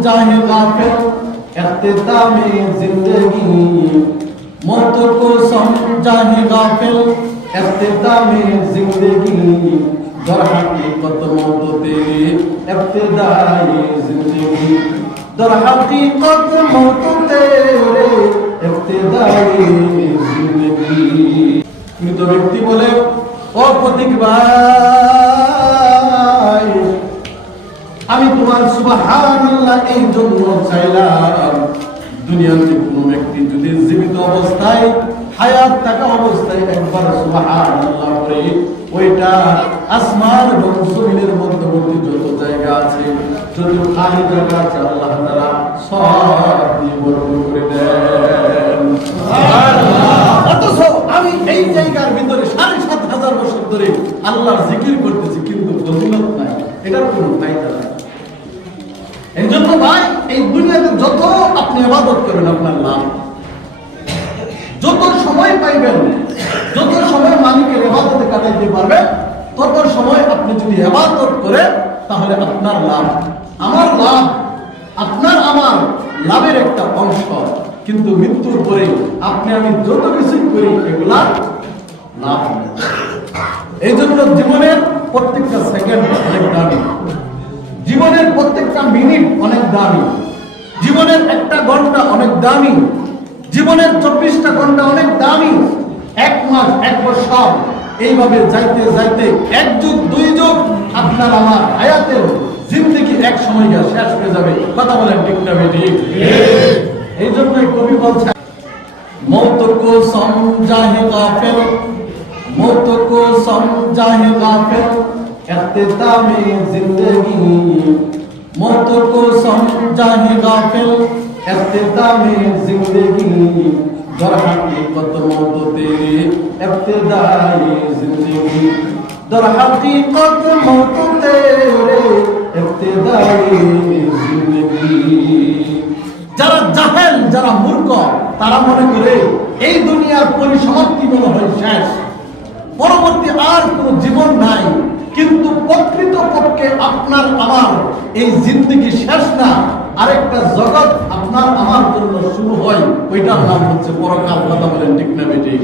समझाए गाफिल इख्तितामे जिंदगी मौत को समझाए गाफिल इख्तितामे जिंदगी दर हकीकत मौत तेरी इब्तिदाए जिंदगी दर हकीकत मौत तेरे इब्तिदाए जिंदगी। मृत व्यक्ति बोले ও প্রতীক ভাই আমি তোমার সুবহানাল্লাহ এই জন্য চাইলাম দুনিয়াতে কোনো ব্যক্তি যদি জীবিত অবস্থায় হায়াত থাকা অবস্থায় একবার সুবহানাল্লাহ পড়ে ওইটা আসমান এবং জমিনের মধ্যবর্তী যত জায়গা আছে যত খালি জায়গা আছে আল্লাহ তাআলা সব দিয়ে ভরপুর করে দেন সুবহানাল্লাহ। অথচ আমি এই জায়গার ভিতরে ৭,৫০০ বছর ধরে আল্লাহর জিকির করতেছি কিন্তু ফজিলত নাই, এটার কোনো ফায়দা নাই। এই জন্য ভাই এই দুনিয়াতে যত আপনি ইবাদত করেন আপনার লাভ, যত সময় পাইবেন যত সময় মালিকের ইবাদতে কাটাইতে পারবেন তত সময় আপনি যদি ইবাদত করেন তাহলে আপনার লাভ, আমার লাভ, আপনার আমার লাভের একটা অংশ। কিন্তু মৃত্যুর পরে আপনি আমি যত কিছু করি এগুলা লাভ হবে। এই জন্য জীবনের প্রত্যেকটা সেকেন্ড অনেক দামি, জীবনের প্রত্যেকটা মিনিট অনেক দামি, জীবনের একটা ঘন্টা অনেক দামি, জীবনের ২৪টা ঘন্টা অনেক দামি। ১ মাস ১ বছর এইভাবে যাইতে যাইতে ১ যুগ ২ যুগ আপনার আমার হায়াতের জিন্দেগি এক সময় গিয়ে শেষ হয়ে যাবে। কথা বলেন ঠিক না ঠিক? এই জন্যই কবি বলছেন মৌত কো সমঝাহে গাফিল मौत को समझाए गाफिल इख्तितामे जिंदगी मौत को समझाए गाफिल इख्तितामे जिंदगी दर हकीकत मौत तेरी इब्तिदाए जिंदगी दर हकीकत मौत तेरे इब्तिदाए जिंदगी। যারা জাহেল যারা মূর্খ তারা মনে করে এই দুনিয়ার পরিসমাপ্তি মনে হয় শেষ, পরবর্তী আর কোনো জীবন নাই। কিন্তু প্রকৃতপক্ষে আপনার আমার এই জিন্দেগি শেষ না, আরেকটা জগৎ আপনার আমার জন্য শুরু হয়, ওইটার নাম হচ্ছে পরকাল। কথা বলেন ঠিক না ঠিক?